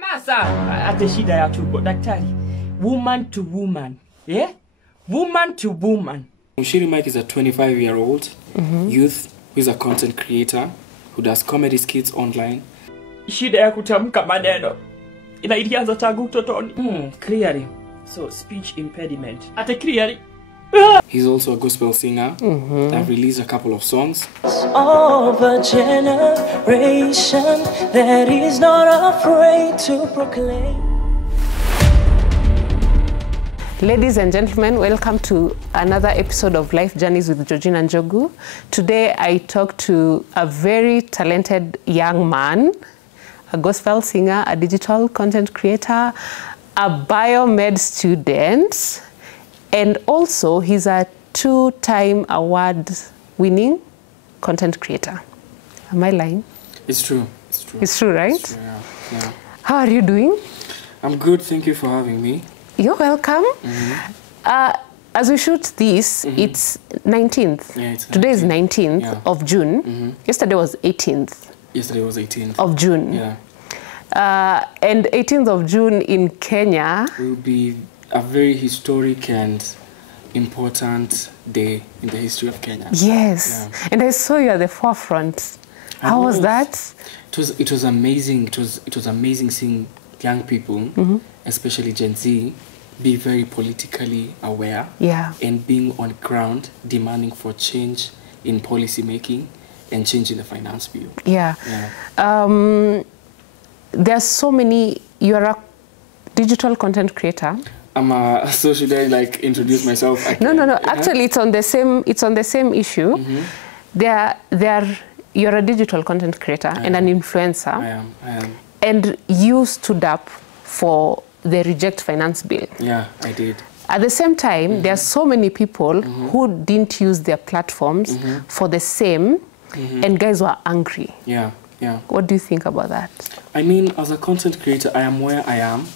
Masa, ate shida ya tubo, daktari. Woman to woman, yeah? Woman to woman. Muchiri Mike is a 25-year-old youth who is a content creator who does comedy skits online. Shida ya kutamka maneno. Ilianza tangu utotoni. Clearly. So, speech impediment. Ate clearly. He's also a gospel singer. I've released a couple of songs. Of a generation that is not afraid to proclaim. Ladies and gentlemen, welcome to another episode of Life Journeys with Georgina Njogu. Today I talk to a very talented young man, a gospel singer, a digital content creator, a biomed student, and also he's a two-time award-winning content creator. Am I lying? It's true. It's true. It's true, right? It's true, yeah. How are you doing? I'm good. Thank you for having me. You're welcome. As we shoot this, it's 19th. Yeah, it's Today is 19th Yeah. of June. Yesterday was 18th Yesterday was 18th. of June. Yeah. And 18th of June in Kenya. It will be a very historic and important day in the history of Kenya. Yes. Yeah. And I saw you at the forefront. How was that? It was amazing. It was amazing seeing young people, especially Gen Z, be very politically aware. Yeah. And being on ground demanding for change in policy making and change in the finance bill. Yeah. Yeah. There's so many. You're a digital content creator. So should I like introduce myself? No. Actually, it's on the same. It's on the same issue. You're a digital content creator and an influencer. I am. And you stood up for the Reject Finance Bill. Yeah, I did. At the same time, there are so many people who didn't use their platforms for the same, and guys were angry. Yeah. What do you think about that? I mean, as a content creator, I am where I am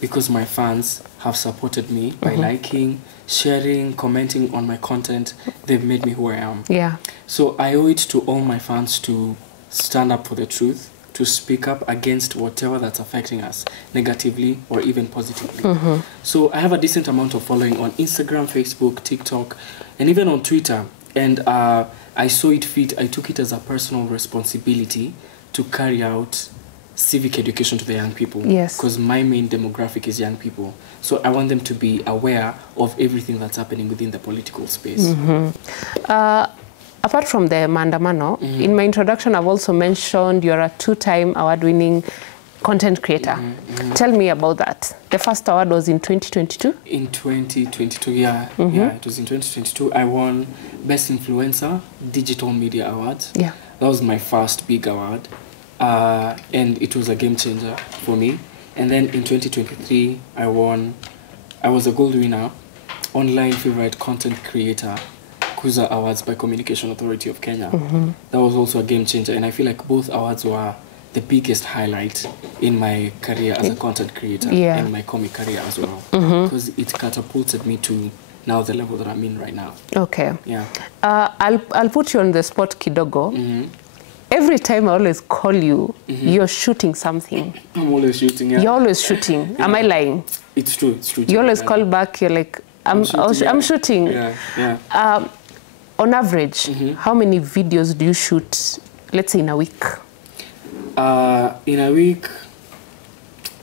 because my fans have supported me by liking, sharing, commenting on my content. They've made me who I am. Yeah. So I owe it to all my fans to stand up for the truth, to speak up against whatever that's affecting us negatively or even positively. So I have a decent amount of following on Instagram, Facebook, TikTok, and even on Twitter. And I saw it fit, I took it as a personal responsibility to carry out civic education to the young people. Yes. Because my main demographic is young people. So I want them to be aware of everything that's happening within the political space. Apart from the Mandamano, in my introduction, I've also mentioned you're a two-time award-winning content creator. Tell me about that. The first award was in 2022? In 2022, yeah. Yeah, it was in 2022. I won Best Influencer Digital Media Award. Yeah. That was my first big award. And it was a game changer for me. And then in 2023, I was a gold winner, Online Favorite Content Creator, Kuza Awards by Communication Authority of Kenya. That was also a game changer. And I feel like both awards were the biggest highlight in my career as a content creator and my comic career as well. Because it catapulted me to now the level that I'm in right now. Okay. Yeah. I'll put you on the spot kidogo. Every time I always call you, you're shooting something. I'm always shooting, yeah. You're always shooting. Am I lying? It's true, it's true. You always call back, you're like, I'm shooting. Yeah. On average, how many videos do you shoot, let's say, in a week? In a week,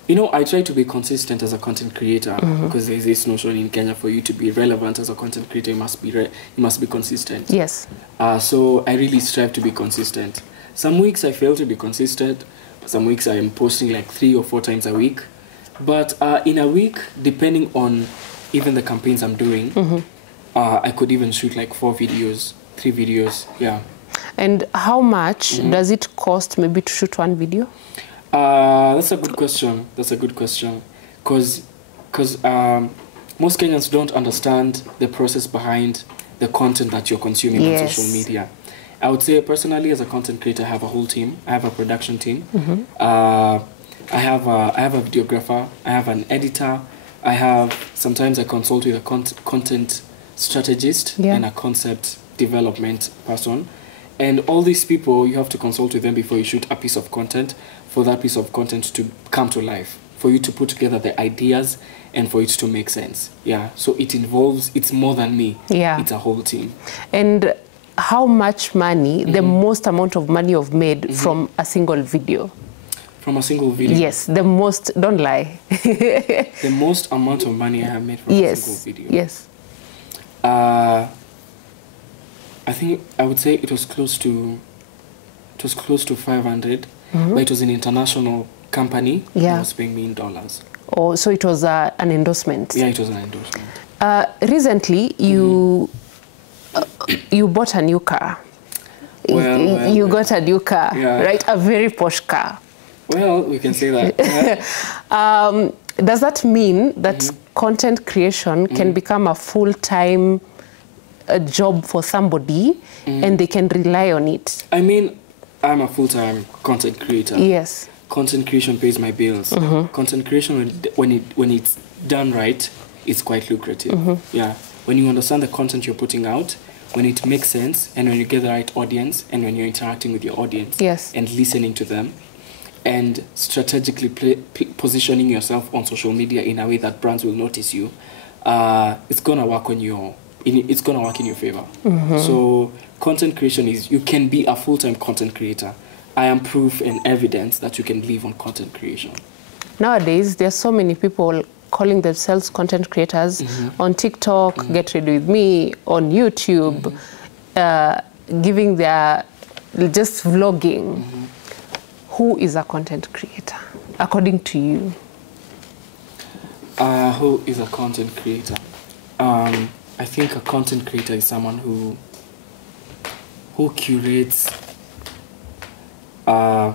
you know, I try to be consistent as a content creator because there's this notion in Kenya for you to be relevant as a content creator, you must be consistent. Yes. So I really strive to be consistent. Some weeks I fail to be consistent. Some weeks I am posting like 3 or 4 times a week. But in a week, depending on even the campaigns I'm doing, I could even shoot like 4 videos, 3 videos, yeah. And how much does it cost maybe to shoot one video? That's a good question. Because most Kenyans don't understand the process behind the content that you're consuming on social media. I would say personally, as a content creator, I have a whole team. I have a production team. I have a videographer. I have an editor. Sometimes I consult with a content strategist and a concept development person. And all these people, you have to consult with them before you shoot a piece of content. for that piece of content to come to life, for you to put together the ideas and for it to make sense. Yeah, so it involves, it's more than me. Yeah. It's a whole team. And how much money, the most amount of money you've made from a single video? From a single video? Yes, the most, don't lie. The most amount of money I have made from a single video? Yes. I think I would say it was close to 500, but it was an international company that was paying me in dollars. Oh, so it was an endorsement? Yeah, it was an endorsement. Recently, you bought a new car. You got a new car, right? A very posh car. Well, we can say that. Does that mean that content creation can become a full-time job for somebody and they can rely on it? I mean, I'm a full-time content creator. Yes. Content creation pays my bills. Content creation, when it's done right, it's quite lucrative. Yeah. When you understand the content you're putting out, when it makes sense, and when you get the right audience, and when you're interacting with your audience, and listening to them, and strategically positioning yourself on social media in a way that brands will notice you, it's gonna work in your favor. So content creation is, you can be a full-time content creator. I am proof and evidence that you can live on content creation. Nowadays, there are so many people calling themselves content creators on TikTok, Get Ready With Me, on YouTube, giving their, just vlogging. Who is a content creator, according to you? Who is a content creator? I think a content creator is someone who curates a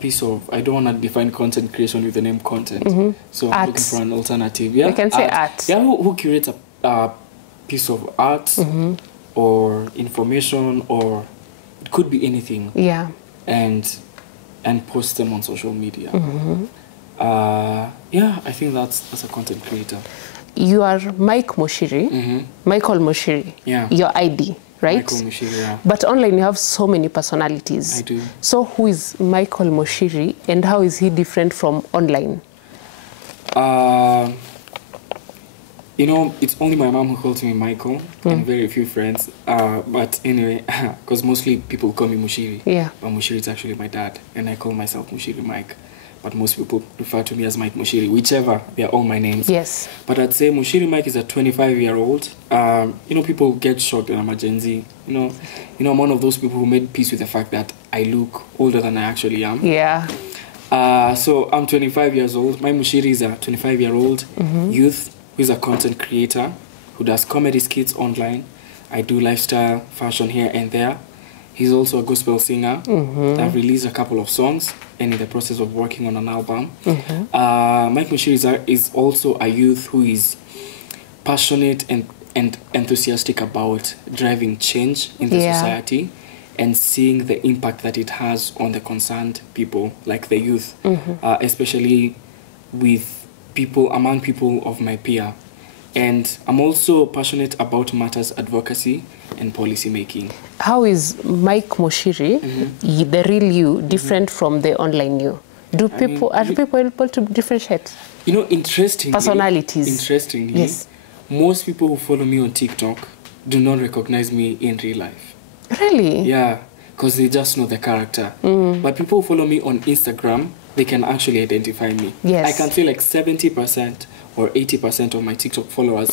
piece of, I don't want to define content creation with the name content. So I'm looking for an alternative. Yeah, we can say art. Yeah, who curates a piece of art or information, or it could be anything. Yeah. And post them on social media. Yeah, I think that's a content creator. You are Mike Muchiri, Michael Muchiri, your ID, right? Michael Muchiri, yeah. But online you have so many personalities. I do. So who is Michael Muchiri and how is he different from online? You know, it's only my mom who calls me Michael and very few friends. But anyway, because mostly people call me Muchiri. Yeah. But Muchiri is actually my dad, and I call myself Muchiri Mike. But most people refer to me as Mike Muchiri, whichever, they're all my names. Yes. But I'd say Muchiri Mike is a 25-year-old. You know, people get shocked that I'm a Gen Z. You know, I'm one of those people who made peace with the fact that I look older than I actually am. Yeah. So I'm 25 years old. My Muchiri is a 25-year-old youth who is a content creator, who does comedy skits online. I do lifestyle, fashion here and there. He's also a gospel singer. I've released a couple of songs and in the process of working on an album. Mike Muchiri is also a youth who is passionate and enthusiastic about driving change in the society and seeing the impact that it has on the concerned people, like the youth, especially with among people of my peer. And I'm also passionate about matters advocacy and policy making. How is Mike Muchiri, the real you, different from the online you? Are people able to differentiate? You know, interestingly, personalities. Yes. Most people who follow me on TikTok do not recognize me in real life. Really? Yeah, because they just know the character. But people who follow me on Instagram, they can actually identify me. Yes. I can say like 70% or 80% of my TikTok followers,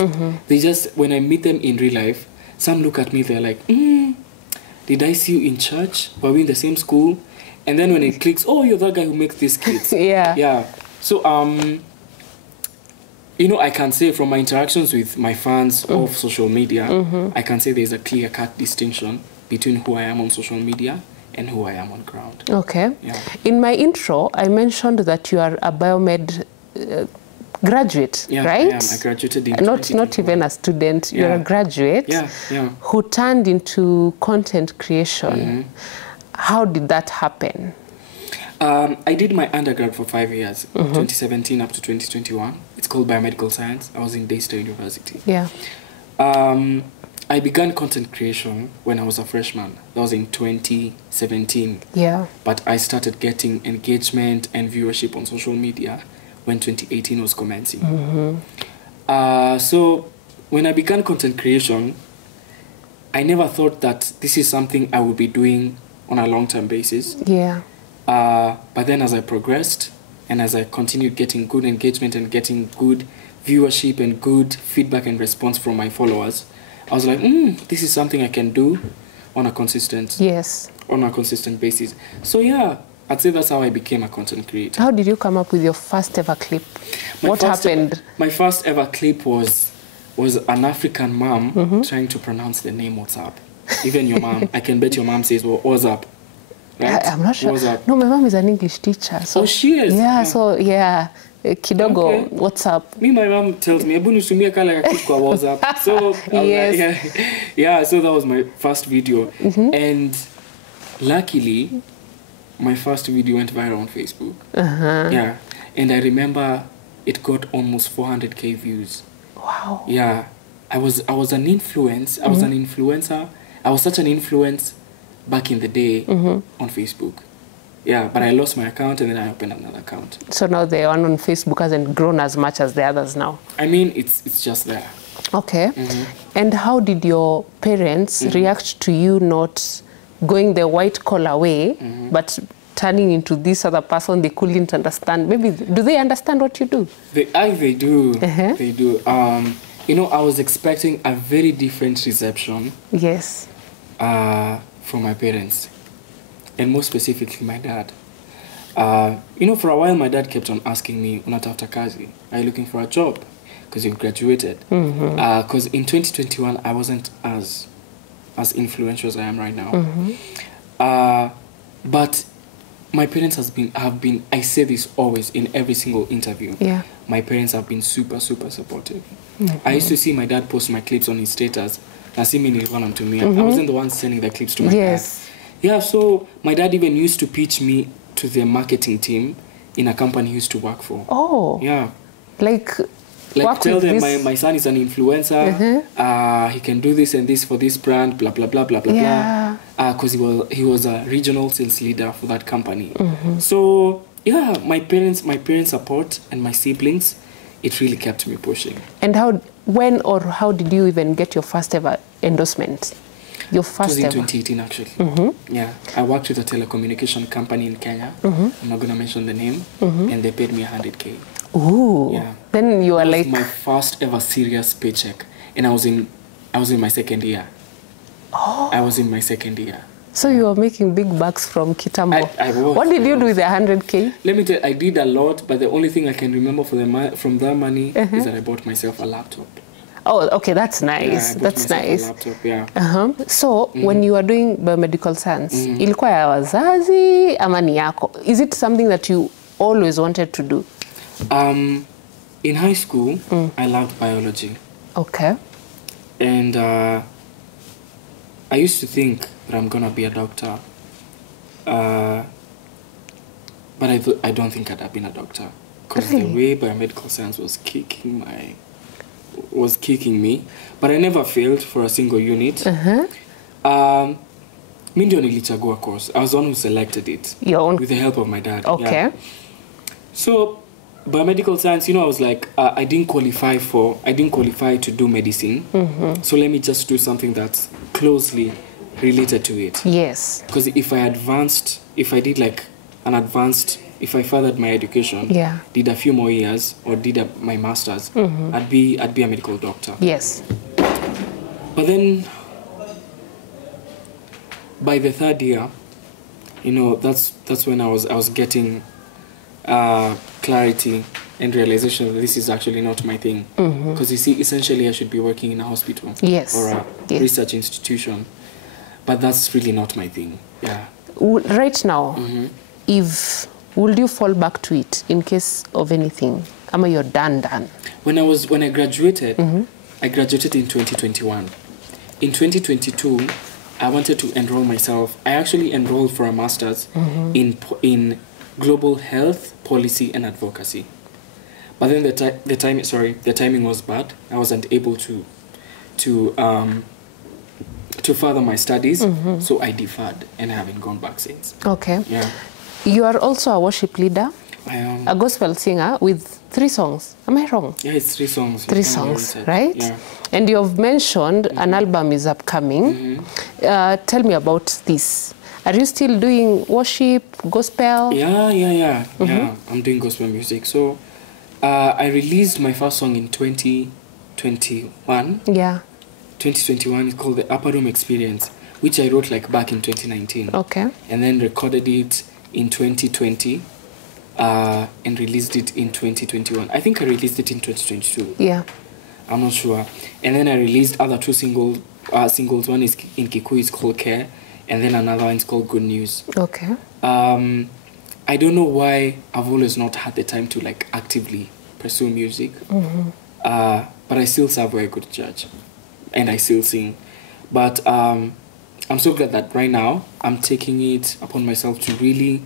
they just, when I meet them in real life, some look at me, they're like, did I see you in church? Were we in the same school? And then when it clicks, oh, you're the guy who makes these kids. Yeah. So, you know, I can say from my interactions with my fans of social media, I can say there's a clear-cut distinction between who I am on social media and who I am on ground. Okay. Yeah. In my intro, I mentioned that you are a biomed graduate, right? I am. I graduated in not even a student. You're a graduate who turned into content creation. How did that happen? I did my undergrad for 5 years, 2017 up to 2021. It's called biomedical science. I was in Daystar University. Yeah. I began content creation when I was a freshman. That was in 2017. Yeah. But I started getting engagement and viewership on social media when 2018 was commencing. So when I began content creation, I never thought that this is something I would be doing on a long-term basis. Yeah. But then as I progressed and as I continued getting good engagement and getting good viewership and good feedback and response from my followers, I was like, this is something I can do on a consistent basis. So yeah, I'd say that's how I became a content creator. How did you come up with your first ever clip? What happened? My first ever clip was an African mom trying to pronounce the name What's Up. Even your mom, I can bet your mom says, well, what's up? Right? I'm not sure. What's up? No, my mom is an English teacher. So oh, she is? Yeah, so yeah. Kidogo, Okay. what's up? Me, my mom tells me, "Ebu nusumia kala kakikwa what's up." So I was Yes. like, yeah. So that was my first video, and luckily, my first video went viral on Facebook. Yeah, and I remember it got almost 400K views. Wow. Yeah, I was an influence. I was an influencer. I was such an influence back in the day on Facebook. Yeah, but I lost my account and then I opened another account. So now the one on Facebook hasn't grown as much as the others now. I mean, it's just there. Okay. And how did your parents react to you not going the white collar way, but turning into this other person they couldn't understand? Maybe, do they understand what you do? They do. They do. You know, I was expecting a very different reception. Yes. From my parents. And more specifically, my dad. You know, for a while, my dad kept on asking me, unatafuta kazi? Are you looking for a job? Because you graduated. Because in 2021, I wasn't as influential as I am right now. But my parents have been, I say this always in every single interview. Yeah. My parents have been super, super supportive. I used to see my dad post my clips on his status. I see me to me. I wasn't the one sending the clips to my dad. Yeah, so my dad even used to pitch me to the marketing team in a company he used to work for. Oh. Yeah. Like tell them my son is an influencer. He can do this and this for this brand, blah, blah, blah, blah, blah, Yeah. blah. Because he was a regional sales leader for that company. So, yeah, my parents' support and my siblings, it really kept me pushing. And how did you even get your first ever endorsement? Your first It was in ever? 2018, actually. Yeah, I worked with a telecommunication company in Kenya. I'm not going to mention the name. And they paid me 100K. Ooh. Yeah. Then you are It was like... my first ever serious paycheck. And I was in my second year. Oh. I was in my second year. So you were making big bucks from Kitambo. I was. What did you do with the 100K? Let me tell you, I did a lot, but the only thing I can remember from that money is that I bought myself a laptop. Oh, okay, that's nice. Yeah, I bought That's myself nice. a laptop, yeah. So when you are doing biomedical science, ilikuwa ya wazazi ama ni yako? Is it something that you always wanted to do? In high school, I loved biology. Okay. And I used to think that I'm going to be a doctor. But I don't think I'd have been a doctor. Because the way biomedical science was kicking me. But I never failed for a single unit. Mi ndio nilichagua course. I was the one who selected it. Your own? With the help of my dad. Okay. Yeah. So, biomedical science, you know, I was like, I didn't qualify to do medicine. So let me just do something that's closely related to it. Yes. Because if I did like an advanced, if I furthered my education, did a few more years or did my master's, I'd be a medical doctor. Yes. But then, by the third year, you know, that's when I was getting clarity and realization that this is actually not my thing. Because you see, essentially I should be working in a hospital or a research institution. But that's really not my thing. Yeah. Right now, would you fall back to it in case of anything? Ama you're done? When I graduated, I graduated in 2021. In 2022, I wanted to enroll myself. I actually enrolled for a master's in global health policy and advocacy. But then the timing was bad. I wasn't able to to further my studies. So I deferred and I haven't gone back since. Okay. Yeah. You are also a worship leader, I am. a gospel singer with 3 songs. Am I wrong? Yeah, it's 3 songs. 3 songs, right? Yeah. And you've mentioned an album is upcoming. Tell me about this. Are you still doing worship, gospel? Yeah. Yeah, I'm doing gospel music. So I released my first song in 2021. Yeah. 2021 is called The Upper Room Experience, which I wrote like back in 2019. Okay. And then recorded it in 2020 and released it in 2021. I think I released it in 2022. Yeah. I'm not sure. And then I released other 2 singles. One is in Kikuyu, it's called Care, and then another one is called Good News. Okay. I don't know why I've always not had the time to like actively pursue music. But I still serve where I go to church, and I still sing. But I'm so glad that right now I'm taking it upon myself to really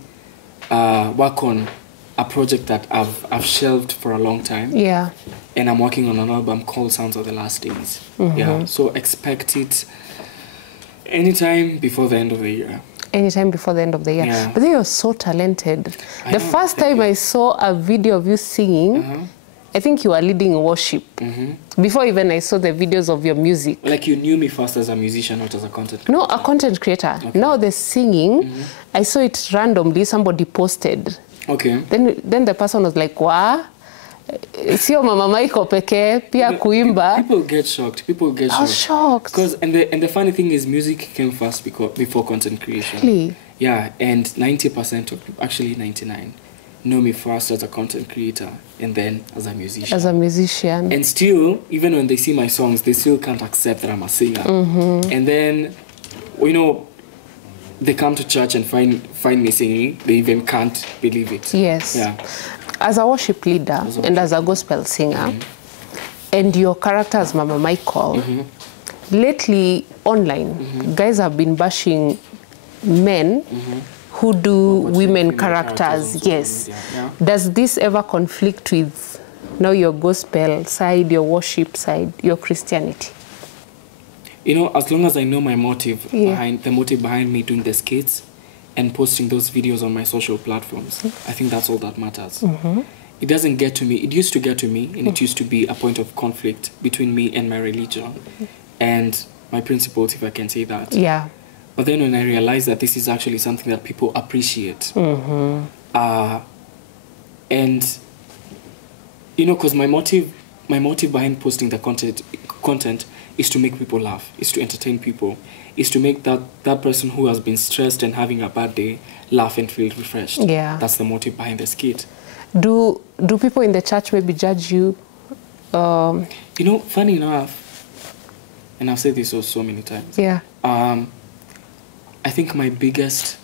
work on a project that I've shelved for a long time. Yeah. And I'm working on an album called Sounds of the Last Days. Yeah. So expect it anytime before the end of the year. Anytime before the end of the year. Yeah. But then you're so talented. I The know, first thank time you. I saw a video of you singing, I think you were leading worship. Before even I saw the videos of your music. Like you knew me first as a musician, not as a content No, creator. a content creator. Now the singing, I saw it randomly, somebody posted. Okay. Then the person was like, "Wa, sio Mama Michael pekee, pia kuimba." People get shocked. People get I was shocked. Because and the funny thing is, music came first before content creation. Really? Yeah, and 90% of people, actually 99, know me first as a content creator and then as a musician. As a musician. And still, even when they see my songs, they still can't accept that I'm a singer. And then, you know, they come to church and find me singing. They even can't believe it. Yes. Yeah. As a worship leader As a and as a gospel singer, and your character as Mama Michael, lately online, guys have been bashing men who do women characters. on social Yes. media. Yeah. Does this ever conflict with now your gospel side, your worship side, your Christianity? You know, as long as I know my motive Yeah. behind me doing the skits and posting those videos on my social platforms, I think that's all that matters. It doesn't get to me. It used to get to me, and it used to be a point of conflict between me and my religion and my principles, if I can say that. Yeah. But then when I realized that this is actually something that people appreciate, and you know, because my motive behind posting the content is to make people laugh, is to entertain people, is to make that person who has been stressed and having a bad day laugh and feel refreshed. Yeah. That's the motive behind the skit. Do people in the church maybe judge you? You know, funny enough, and I've said this so many times. Yeah. I think my biggest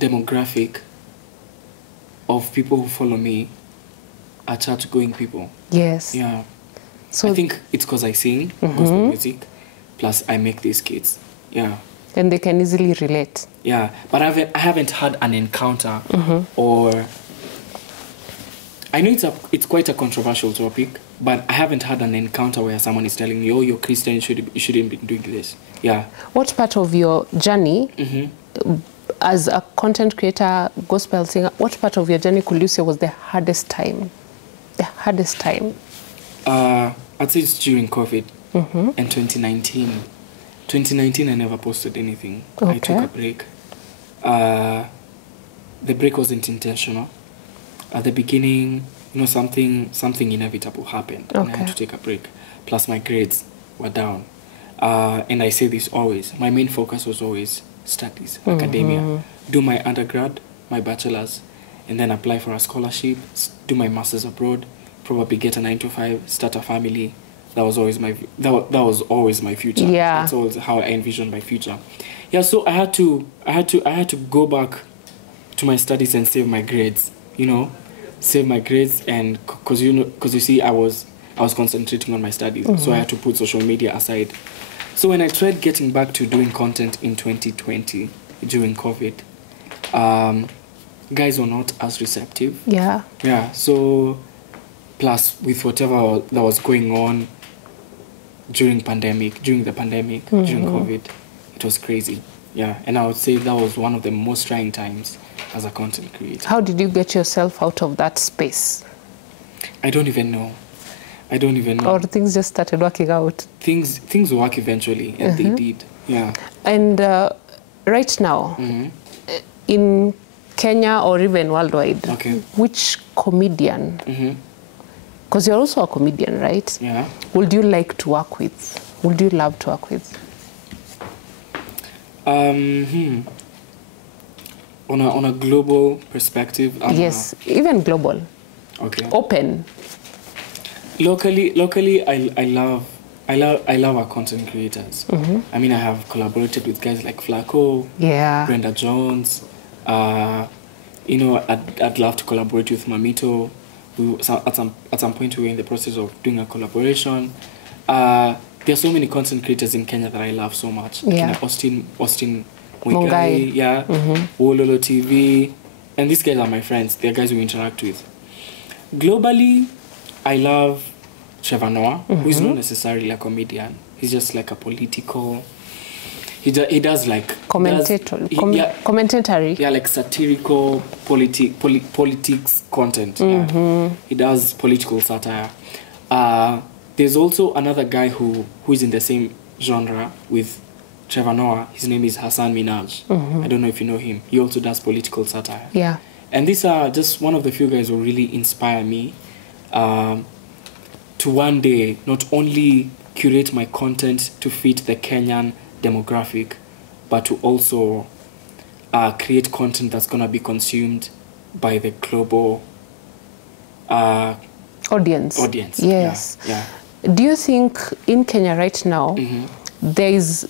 demographic of people who follow me are church-going people. Yes. Yeah. So I think it's because I sing gospel music, plus I make these kids. Yeah. and they can easily relate. Yeah, but I haven't had an encounter or... I know it's quite a controversial topic, but I haven't had an encounter where someone is telling me, oh, you're Christian, you shouldn't be doing this. Yeah. What part of your journey as a content creator, gospel singer, what part of your journey could you say was the hardest time? The hardest time? I'd say it's during COVID and 2019. 2019, I never posted anything. I took a break. The break wasn't intentional. At the beginning, you know, something inevitable happened, and I had to take a break. Plus, my grades were down. And I say this always. My main focus was always studies, academia. Do my undergrad, my bachelor's, and then apply for a scholarship, do my master's abroad, probably get a 9-to-5, start a family. That was always my future. Yeah. That's always how I envisioned my future. Yeah, so I had to go back to my studies and save my grades. You know, save my grades, and because you see, I was concentrating on my studies, so I had to put social media aside. So when I tried getting back to doing content in 2020 during COVID, guys were not as receptive. Yeah. Yeah. So plus with whatever that was going on, during the pandemic, during COVID. It was crazy. Yeah, and I would say that was one of the most trying times as a content creator. How did you get yourself out of that space? I don't even know. Or things just started working out? Things work eventually, and they did. Yeah. And right now, in Kenya or even worldwide, which comedian, because you're also a comedian, right? Yeah. Would you like to work with? Would you love to work with? On a global perspective? Yes, even global. Okay. Open. Locally, I love our content creators. I mean, I have collaborated with guys like Flacco, Brenda Jones. You know, I'd love to collaborate with Mamito. At some point, we were in the process of doing a collaboration. There are so many content creators in Kenya that I love so much. Like Austin Mungai, Wololo TV, and these guys are my friends. They're guys we interact with. Globally, I love Trevor Noah, who is not necessarily a comedian. He's just like a political. He does like commentary. Yeah, like satirical politics content. Yeah. He does political satire. There's also another guy who is in the same genre with Trevor Noah. His name is Hassan Minaj. I don't know if you know him. He also does political satire. Yeah. And these are just one of the few guys who really inspire me to one day not only curate my content to fit the Kenyan demographic, but to also create content that's going to be consumed by the global audience. Yes. Yeah. Do you think in Kenya right now there is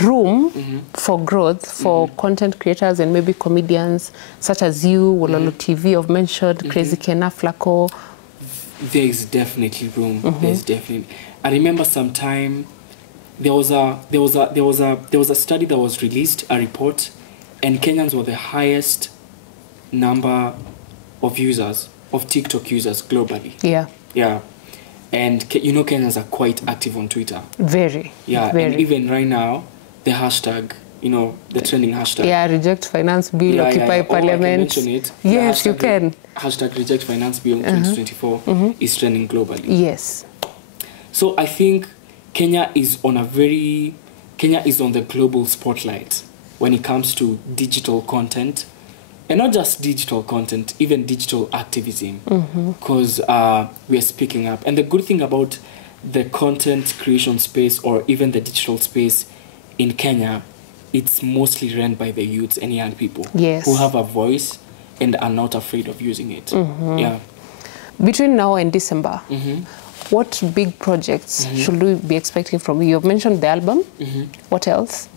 room for growth for content creators and maybe comedians such as you, Wololo TV, I've mentioned, Crazy Kena, Flacco? There is definitely room. There's definitely. I remember sometime there was a study that was released, a report, and Kenyans were the highest number of users, of TikTok users globally. Yeah. Yeah. And you know Kenyans are quite active on Twitter. Very. Yeah, very. And even right now, the hashtag, you know, the trending hashtag. Yeah, reject finance bill, occupy parliament. I can mention it. Yes, you can. Hashtag reject finance bill 2024 is trending globally. Yes. So I think Kenya is on the global spotlight when it comes to digital content. And not just digital content, even digital activism, because we are speaking up. And the good thing about the content creation space or even the digital space in Kenya, it's mostly run by the youths and young people who have a voice and are not afraid of using it. Yeah. Between now and December, what big projects should we be expecting from you? You've mentioned the album. What else?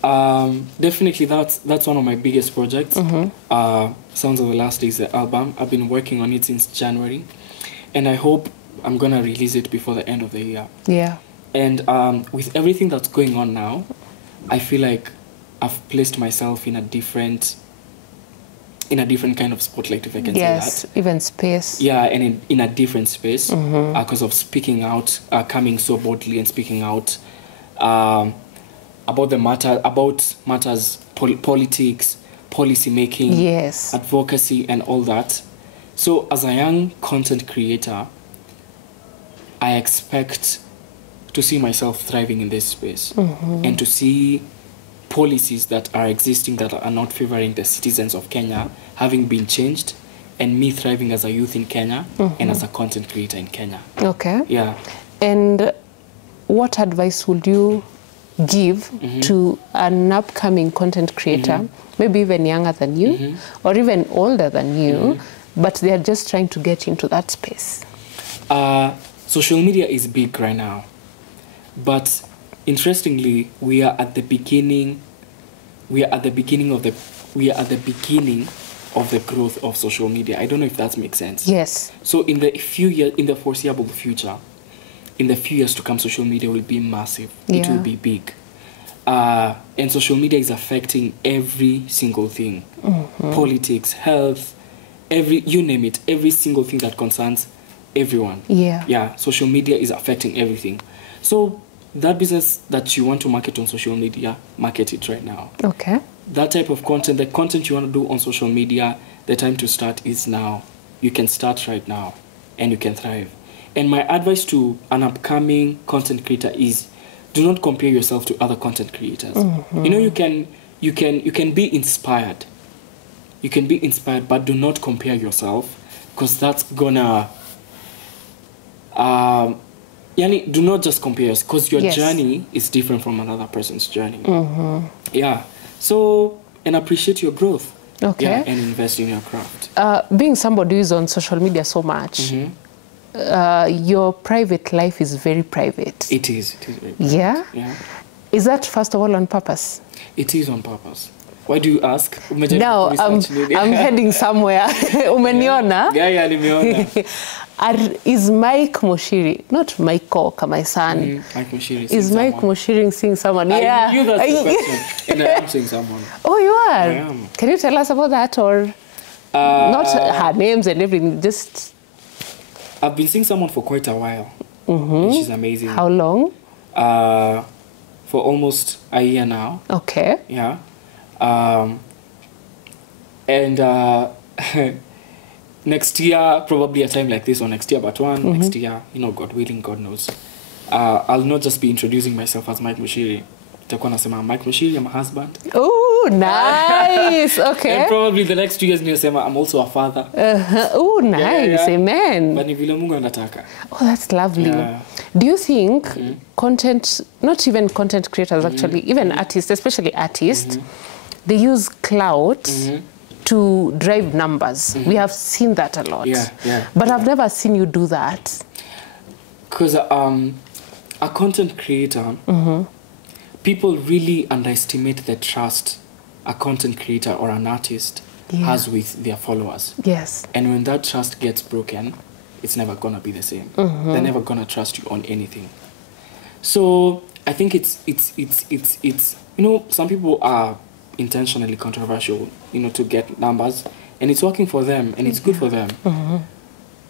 Definitely that's one of my biggest projects. Sounds of the Last Days, the album. I've been working on it since January, and I hope I'm gonna release it before the end of the year. Yeah. And with everything that's going on now, I feel like I've placed myself in a different kind of spotlight, if I can say that. Yes, even space. Yeah, and in a different space because of speaking out, coming so boldly and speaking out about matters, politics, policy making, advocacy, and all that. So as a young content creator, I expect to see myself thriving in this space and to see policies that are existing that are not favoring the citizens of Kenya having been changed, and me thriving as a youth in Kenya and as a content creator in Kenya. Okay. Yeah. And what advice would you give to an upcoming content creator, maybe even younger than you or even older than you, but they are just trying to get into that space? Social media is big right now, but interestingly, we are at the beginning of the growth of social media. I don't know if that makes sense. Yes. So in the foreseeable future, in the few years to come, social media will be massive. Yeah. It will be big. And social media is affecting every single thing. Politics, health, you name it, every single thing that concerns everyone. Yeah. Yeah, social media is affecting everything. So that business that you want to market on social media, market it right now. Okay. That type of content, the content you want to do on social media, the time to start is now. You can start right now and you can thrive. And my advice to an upcoming content creator is do not compare yourself to other content creators. You know, you can be inspired. You can be inspired, but do not compare yourself, because that's gonna do not just compare, because your journey is different from another person's journey. Yeah. So, and appreciate your growth. Okay. Yeah, and invest in your craft. Being somebody who is on social media so much, your private life is very private. It is very private. Yeah? Yeah. Is that first of all on purpose? It is on purpose. Why do you ask? No, I'm heading somewhere. Umeniona? Yeah, nimeona. Is Mike Muchiri, not Michael, my son. Mike Muchiri. Is Mike Muchiri seeing someone? Yeah. I knew that's the question. And I am seeing someone. Oh, you are? I am. Can you tell us about that, or not her names and everything? Just. I've been seeing someone for quite a while. And she's amazing. How long? For almost a year now. Okay. Yeah. And next year, probably a time like this, or next year, but next year, you know, God willing, God knows. I'll not just be introducing myself as Mike Muchiri. Nitakuwa nasema Mike Muchiri, I'm a husband. Oh, nice. Okay. And probably the next 2 years, nisema I'm also a father. Oh, nice. Yeah. Amen. But ni vile Mungu anataka. Oh, that's lovely. Yeah. Do you think content, not even content creators actually, even artists, especially artists, they use clout to drive numbers? We have seen that a lot. Yeah. But I've never seen you do that. Because a content creator, people really underestimate the trust a content creator or an artist has with their followers. Yes. And when that trust gets broken, it's never gonna be the same. They're never gonna trust you on anything. So I think it's you know, some people are intentionally controversial, you know, to get numbers, and it's working for them, and it's good for them.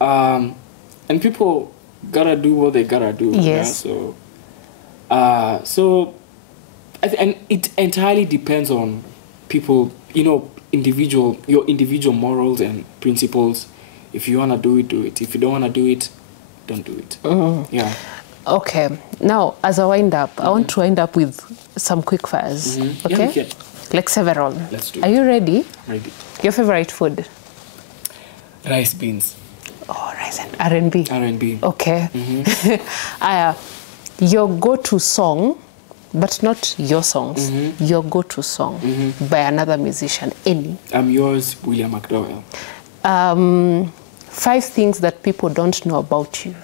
And people gotta do what they gotta do. Yes. Yeah? So and it entirely depends on people, you know, your individual morals and principles. If you wanna do it, do it. If you don't wanna do it, don't do it. Yeah. Okay. Now, as a wind up, I want to wind up with some quick fires. Okay? Yeah, Like several. Let's do Are it. you ready? Ready. Your favorite food? Rice beans. Oh, rice and R&B. R&B. Okay. Your go-to song, but not your songs, your go-to song by another musician, any. I'm yours, William McDowell. 5 things that people don't know about you.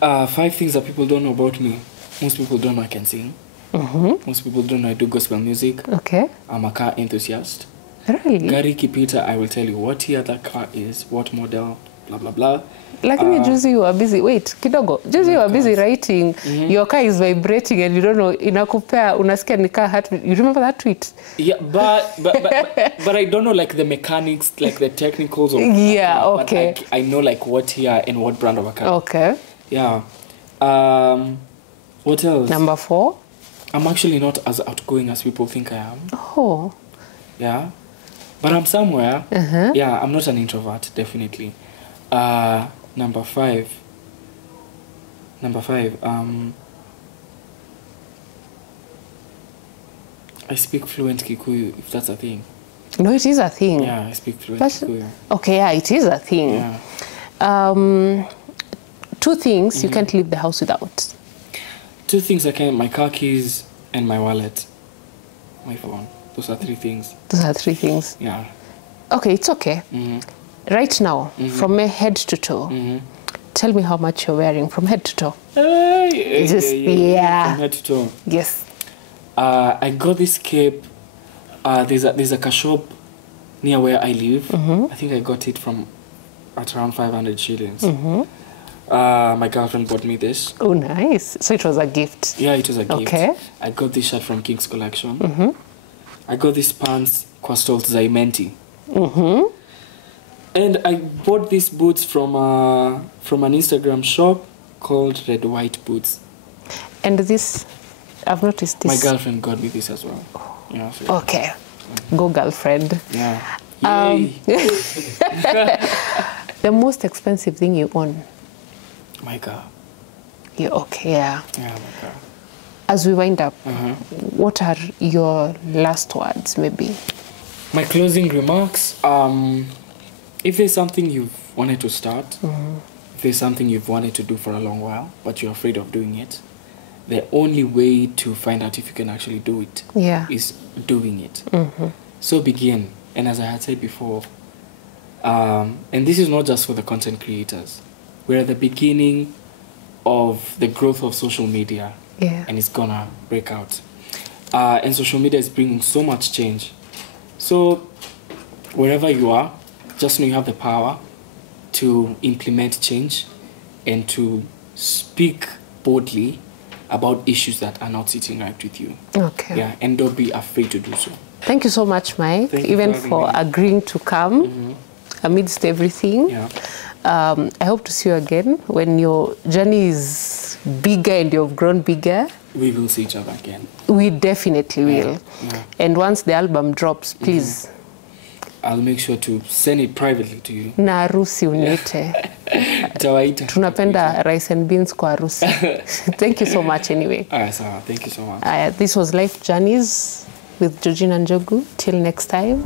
5 things that people don't know about me. Most people don't know I can sing. Most people don't know I do gospel music. Okay. I'm a car enthusiast. Really? Gari Kipita, I will tell you what year that car is, what model, blah, blah, blah. Lakini juzi you were busy. Wait, kidogo. Juzi you were busy writing. Your car is vibrating and you don't know. Inakupea, unasikia ni car heart. You remember that tweet? Yeah, but I don't know like the mechanics, like the technicals of Yeah, the car, okay. But I know like what year and what brand of a car. Okay. Yeah. What else? Number 4. I'm actually not as outgoing as people think I am. Oh. Yeah. But I'm somewhere. Yeah, I'm not an introvert, definitely. Number 5. I speak fluent Kikuyu, if that's a thing. No, it is a thing. Yeah, I speak fluent But, Kikuyu. okay, yeah, it is a thing. Yeah. 2 things you can't leave the house without. 2 things I can, my car keys and my wallet. My phone. Those are 3 things. Those are 3 things. Yeah. Okay, it's okay. Right now, from head to toe, tell me how much you're wearing from head to toe. Just, yeah. From head to toe. Yes. I got this cape. There's a shop near where I live. I think I got it from at around 500 shillings. My girlfriend bought me this. Oh, nice. So it was a gift. Yeah, it was a gift. Okay. I got this shirt from King's Collection. I got these pants, Quastol Zaimenti. And I bought these boots from an Instagram shop. called Red White Boots. And this, I've noticed this. My girlfriend got me this as well. Yeah, so, Okay. Go girlfriend. yeah. Yay. The most expensive thing you own? My car. Yeah, okay, yeah. Yeah, my car. As we wind up, what are your last words, maybe? My closing remarks. If there's something you've wanted to start, if there's something you've wanted to do for a long while, but you're afraid of doing it, the only way to find out if you can actually do it is doing it. So begin. And as I had said before, and this is not just for the content creators, we're at the beginning of the growth of social media, and it's gonna break out. And social media is bringing so much change. So wherever you are, just know you have the power to implement change and to speak boldly about issues that are not sitting right with you. Okay. Yeah, and don't be afraid to do so. Thank you so much, Mike, Thank you even for for agreeing to come amidst everything. Yeah. I hope to see you again when your journey is bigger and you've grown bigger. We will see each other again. We definitely will. Yeah. And once the album drops, please. I'll make sure to send it privately to you. Na harusi uniite. Tawaita. Tunapenda rice and beans kwa harusi. Thank you so much anyway. Alright, Sarah, thank you so much. This was Life Journeys with Georgina Njogu. Till next time.